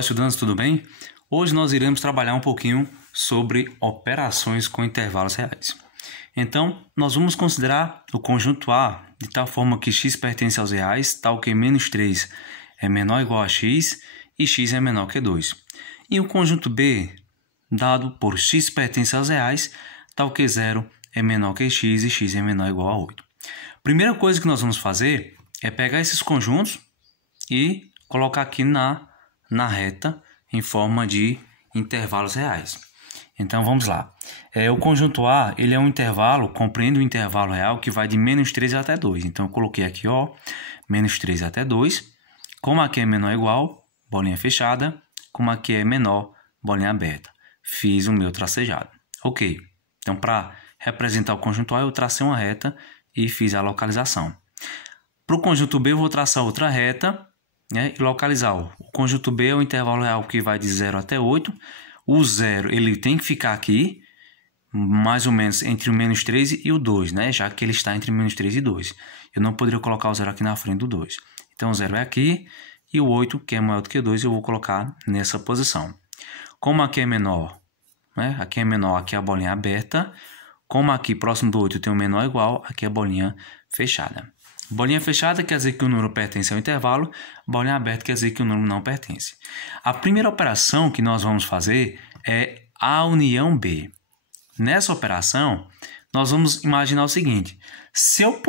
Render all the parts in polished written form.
Olá, estudantes, tudo bem? Hoje nós iremos trabalhar um pouquinho sobre operações com intervalos reais. Então, nós vamos considerar o conjunto A de tal forma que x pertence aos reais, tal que menos 3 é menor ou igual a x e x é menor que 2. E o conjunto B, dado por x pertence aos reais, tal que 0 é menor que x e x é menor ou igual a 8. Primeira coisa que nós vamos fazer é pegar esses conjuntos e colocar aqui na reta em forma de intervalos reais. Então vamos lá. O conjunto A ele é um intervalo, compreende um intervalo real que vai de menos 3 até 2. Então eu coloquei aqui, ó, menos 3 até 2. Como aqui é menor ou igual, bolinha fechada. Como aqui é menor, bolinha aberta. Fiz o meu tracejado. Ok. Então para representar o conjunto A eu tracei uma reta e fiz a localização. Para o conjunto B eu vou traçar outra reta, né, e localizar. O conjunto B é o intervalo real que vai de 0 até 8. O 0 ele tem que ficar aqui, mais ou menos entre o menos 3 e o 2, né? Já que ele está entre menos 3 e 2. Eu não poderia colocar o 0 aqui na frente do 2. Então o 0 é aqui e o 8, que é maior do que 2, eu vou colocar nessa posição. Como aqui é menor, né? Aqui é menor, aqui é a bolinha aberta. Como aqui próximo do 8 tem um menor igual, aqui é a bolinha fechada. Bolinha fechada quer dizer que o número pertence ao intervalo, bolinha aberta quer dizer que o número não pertence. A primeira operação que nós vamos fazer é a união B. Nessa operação, nós vamos imaginar o seguinte: se eu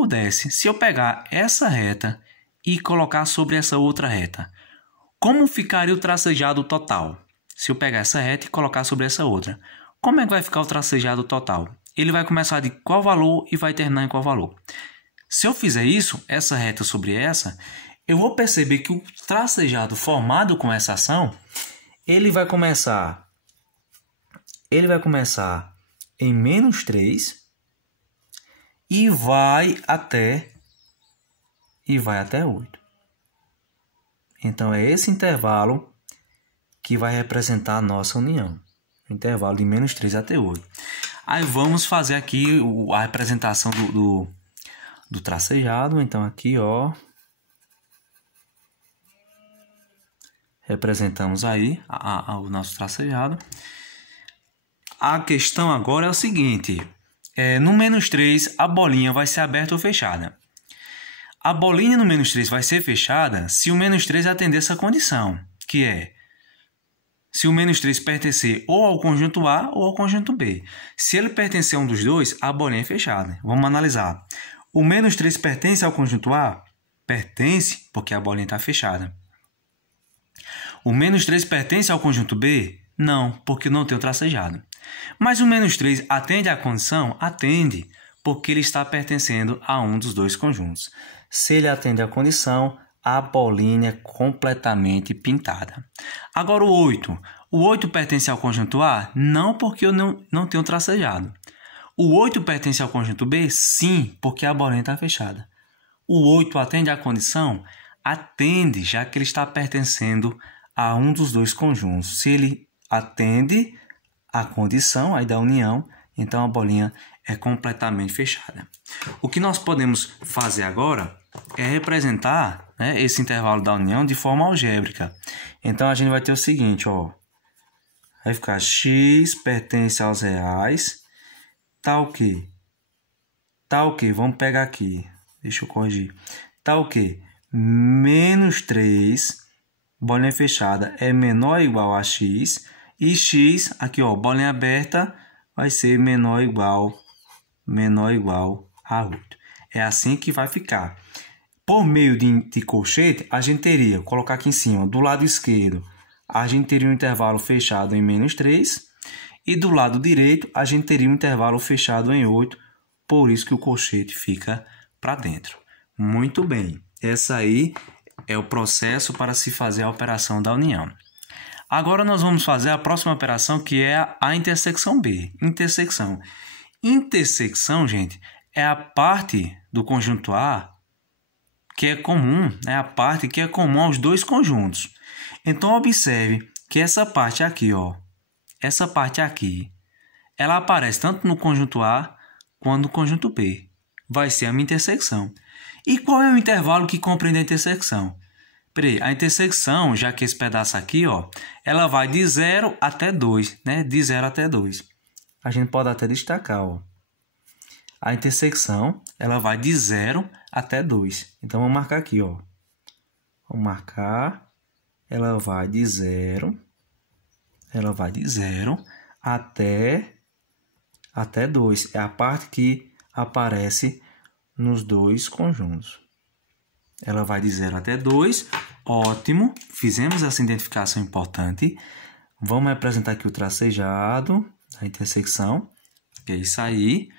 pegar essa reta e colocar sobre essa outra reta, como ficaria o tracejado total? Se eu pegar essa reta e colocar sobre essa outra, como é que vai ficar o tracejado total? Ele vai começar de qual valor e vai terminar em qual valor? Se eu fizer isso, essa reta sobre essa, eu vou perceber que o tracejado formado com essa ação, ele vai começar em menos 3 e vai até 8. Então é esse intervalo que vai representar a nossa união. Intervalo de menos 3 até 8. Aí vamos fazer aqui a representação do tracejado. Então aqui, ó, representamos aí o nosso tracejado. A questão agora é o seguinte: no menos 3 a bolinha vai ser aberta ou fechada. A bolinha no menos 3 vai ser fechada se o menos 3 atender essa condição, que é se o menos 3 pertencer ou ao conjunto A ou ao conjunto B. Se ele pertencer a um dos dois, a bolinha é fechada. Vamos analisar. O menos 3 pertence ao conjunto A? Pertence, porque a bolinha está fechada. O menos 3 pertence ao conjunto B? Não, porque não tem o tracejado. Mas o menos 3 atende à condição? Atende, porque ele está pertencendo a um dos dois conjuntos. Se ele atende à condição, a bolinha é completamente pintada. Agora o 8. O 8 pertence ao conjunto A? Não, porque eu não tenho tracejado. O 8 pertence ao conjunto B? Sim, porque a bolinha está fechada. O 8 atende à condição? Atende, já que ele está pertencendo a um dos dois conjuntos. Se ele atende à condição aí da união, então a bolinha é completamente fechada. O que nós podemos fazer agora é representar, né, esse intervalo da união de forma algébrica. Então a gente vai ter o seguinte, ó, vai ficar x pertence aos reais, tal que, vamos pegar aqui, deixa eu corrigir, tal que menos 3, bolinha fechada, é menor ou igual a x, e x, aqui ó, bolinha aberta, vai ser menor ou igual a 8. É assim que vai ficar. Por meio de colchete, a gente teria, colocar aqui em cima, do lado esquerdo, a gente teria um intervalo fechado em menos 3, e do lado direito, a gente teria um intervalo fechado em 8, por isso que o colchete fica para dentro. Muito bem, essa aí é o processo para se fazer a operação da união. Agora nós vamos fazer a próxima operação, que é a intersecção B. Intersecção, gente, é a parte do conjunto A que é comum, é a parte que é comum aos dois conjuntos. Então observe que essa parte aqui, ó, essa parte aqui, ela aparece tanto no conjunto A quanto no conjunto B. Vai ser a minha intersecção. E qual é o intervalo que compreende a intersecção? Peraí, a intersecção, já que esse pedaço aqui, ó, ela vai de 0 até 2, né? De 0 até 2. A gente pode até destacar, ó. A intersecção, ela vai de 0 até 2. Então, vamos marcar aqui, ó. Vamos marcar. Ela vai de 0. Ela vai de 0 até 2. É a parte que aparece nos dois conjuntos. Ela vai de 0 até 2. Ótimo. Fizemos essa identificação importante. Vamos representar aqui o tracejado da intersecção. Que é isso aí.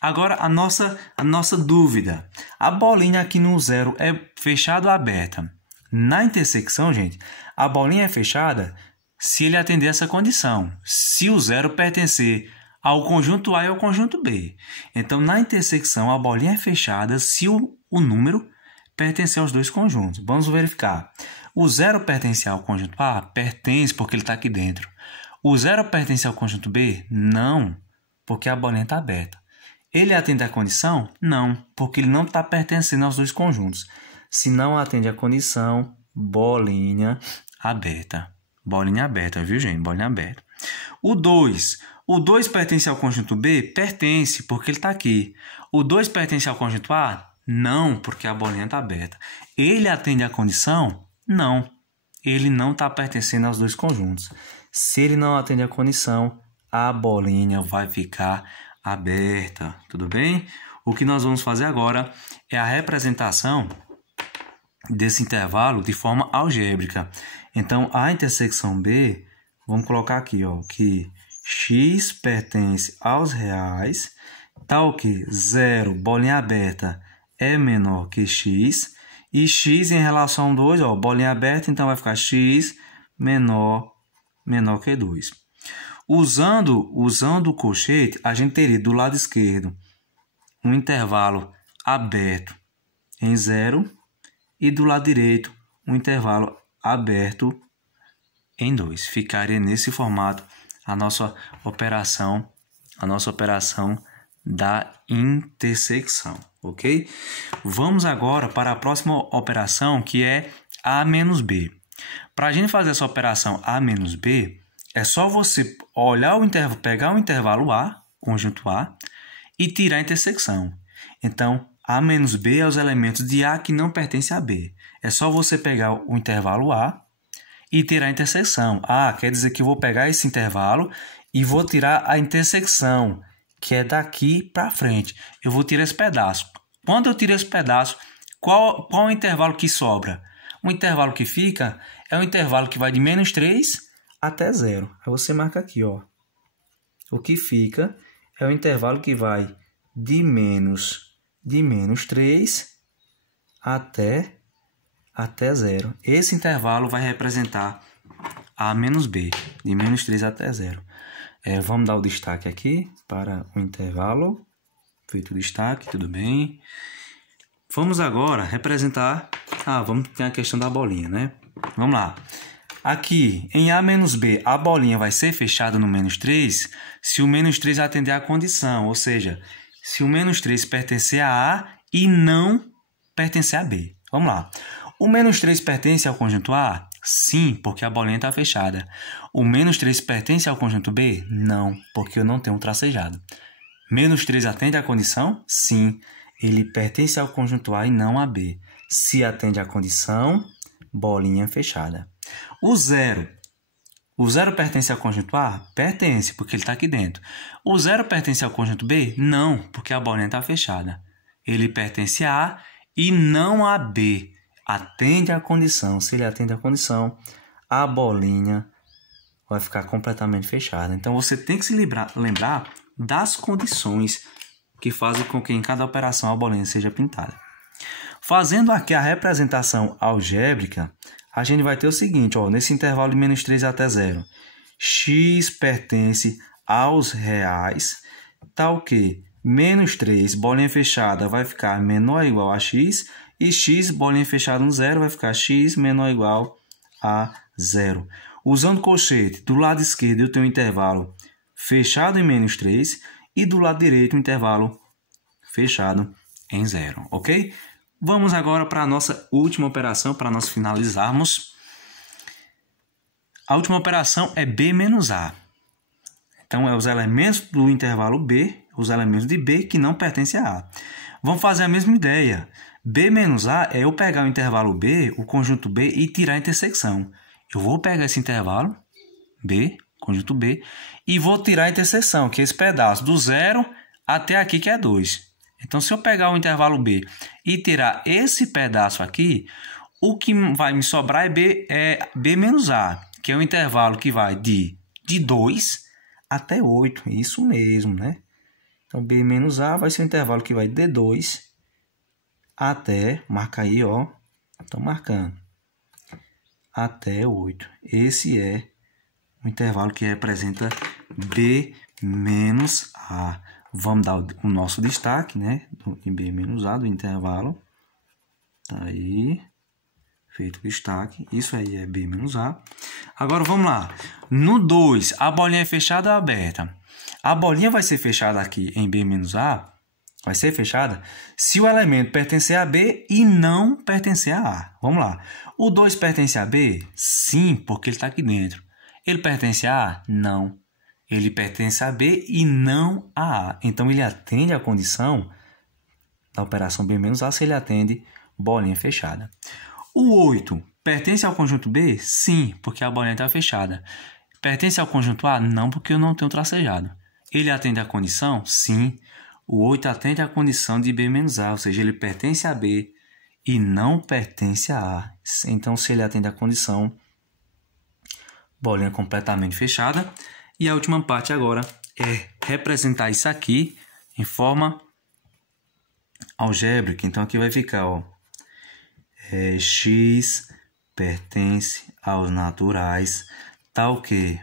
Agora, a nossa dúvida. A bolinha aqui no 0 é fechada ou aberta? Na intersecção, gente, a bolinha é fechada se ele atender essa condição. Se o 0 pertencer ao conjunto A e ao conjunto B. Então, na intersecção, a bolinha é fechada se o número pertencer aos dois conjuntos. Vamos verificar. O 0 pertence ao conjunto A? Pertence, porque ele está aqui dentro. O 0 pertence ao conjunto B? Não, porque a bolinha está aberta. Ele atende à condição? Não, porque ele não está pertencendo aos dois conjuntos. Se não atende à condição, bolinha aberta. Bolinha aberta, viu, gente? Bolinha aberta. O 2. O 2 pertence ao conjunto B? Pertence, porque ele está aqui. O 2 pertence ao conjunto A? Não, porque a bolinha está aberta. Ele atende à condição? Não. Ele não está pertencendo aos dois conjuntos. Se ele não atende à condição, a bolinha vai ficar aberta. Tudo bem? O que nós vamos fazer agora é a representação desse intervalo de forma algébrica. Então, a intersecção B, vamos colocar aqui, ó, que x pertence aos reais, tá o que? 0, bolinha aberta, é menor que x, e x em relação a 2, ó, bolinha aberta, então vai ficar x menor que 2. Usando o colchete, a gente teria do lado esquerdo um intervalo aberto em 0 e do lado direito um intervalo aberto em 2. Ficaria nesse formato a nossa operação da intersecção, ok? Vamos agora para a próxima operação, que é A menos B. Para a gente fazer essa operação A menos B, é só você olhar o intervalo, pegar o intervalo A, conjunto A, e tirar a intersecção. Então, A menos B é os elementos de A que não pertencem a B. É só você pegar o intervalo A e tirar a interseção. Ah, quer dizer que eu vou pegar esse intervalo e vou tirar a intersecção, que é daqui para frente. Eu vou tirar esse pedaço. Quando eu tiro esse pedaço, qual é o intervalo que sobra? O intervalo que fica é o intervalo que vai de menos 3 até 0. Aí você marca aqui, ó. O que fica é o intervalo que vai de menos 3 até 0. Esse intervalo vai representar A menos B, de menos 3 até 0. Vamos dar o destaque aqui para o intervalo. Feito o destaque, tudo bem. Vamos agora representar... vamos ter a questão da bolinha, né? Vamos lá. Aqui, em A menos B, a bolinha vai ser fechada no menos 3 se o menos 3 atender à condição, ou seja, se o menos 3 pertencer a A e não pertencer a B. Vamos lá. O menos 3 pertence ao conjunto A? Sim, porque a bolinha está fechada. O menos 3 pertence ao conjunto B? Não, porque eu não tenho um tracejado. Menos 3 atende à condição? Sim, ele pertence ao conjunto A e não a B. Se atende à condição, bolinha fechada. O 0 pertence ao conjunto A? Pertence, porque ele está aqui dentro. O 0 pertence ao conjunto B? Não, porque a bolinha está fechada. Ele pertence a A e não a B. Atende à condição. Se ele atende à condição, a bolinha vai ficar completamente fechada. Então, você tem que se lembrar das condições que fazem com que em cada operação a bolinha seja pintada. Fazendo aqui a representação algébrica, a gente vai ter o seguinte, ó, nesse intervalo de menos 3 até 0. X pertence aos reais, tá o quê? Menos 3, bolinha fechada, vai ficar menor ou igual a x, e x, bolinha fechada no 0, vai ficar x menor ou igual a 0. Usando o colchete, do lado esquerdo eu tenho um intervalo fechado em menos 3 e do lado direito um intervalo fechado em 0, ok? Vamos agora para a nossa última operação, para nós finalizarmos. A última operação é B menos A. Então, é os elementos do intervalo B, os elementos de B que não pertencem a A. Vamos fazer a mesma ideia. B menos A é eu pegar o intervalo B, o conjunto B, e tirar a intersecção. Eu vou pegar esse intervalo, B, conjunto B, e vou tirar a interseção, que é esse pedaço, do 0 até aqui, que é 2. Então, se eu pegar o intervalo B e tirar esse pedaço aqui, o que vai me sobrar é B menos A, que é o intervalo que vai de 2 até 8. Isso mesmo, né? Então, B menos A vai ser o intervalo que vai de 2 até, marca aí, ó, estou marcando, até 8. Esse é o intervalo que representa B menos A. Vamos dar o nosso destaque, né? Em B menos A do intervalo. Tá aí. Feito o destaque. Isso aí é B menos A. Agora vamos lá. No 2, a bolinha é fechada ou aberta? A bolinha vai ser fechada aqui em B menos A. Vai ser fechada se o elemento pertencer a B e não pertencer a A. Vamos lá. O 2 pertence a B? Sim, porque ele está aqui dentro. Ele pertence a A? Não. Ele pertence a B e não a A. Então, ele atende a condição da operação B menos A se ele atende bolinha fechada. O 8 pertence ao conjunto B? Sim, porque a bolinha está fechada. Pertence ao conjunto A? Não, porque eu não tenho tracejado. Ele atende a condição? Sim. O 8 atende a condição de B menos A, ou seja, ele pertence a B e não pertence a A. Então, se ele atende a condição, bolinha completamente fechada. E a última parte agora é representar isso aqui em forma algébrica. Então, aqui vai ficar, ó, x pertence aos naturais, tal que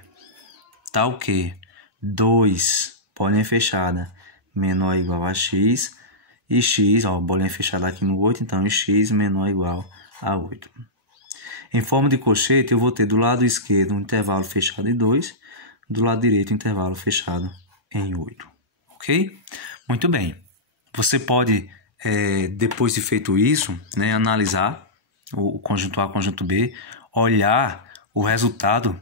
2, bolinha fechada, menor ou igual a x, e x, ó, bolinha fechada aqui no 8, então x menor ou igual a 8. Em forma de colchete, eu vou ter do lado esquerdo um intervalo fechado em 2, do lado direito um intervalo fechado em 8. Ok? Muito bem. Você pode, depois de feito isso, né, analisar o conjunto A, conjunto B, olhar o resultado,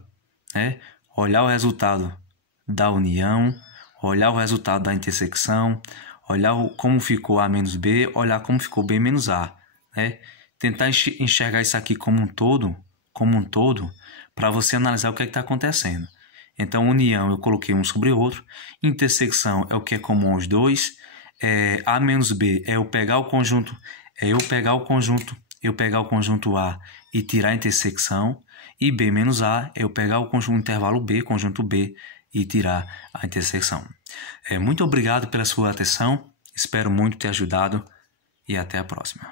né, olhar o resultado da união, olhar o resultado da intersecção, olhar como ficou A menos B, olhar como ficou B menos A, né? Tentar enxergar isso aqui como um todo, para você analisar o que está acontecendo. Então, união eu coloquei um sobre o outro, intersecção é o que é comum aos dois, A menos B é eu pegar o conjunto A e tirar a intersecção, e B menos A é eu pegar o conjunto intervalo B, conjunto B, e tirar a intersecção. Muito obrigado pela sua atenção, espero muito ter ajudado e até a próxima.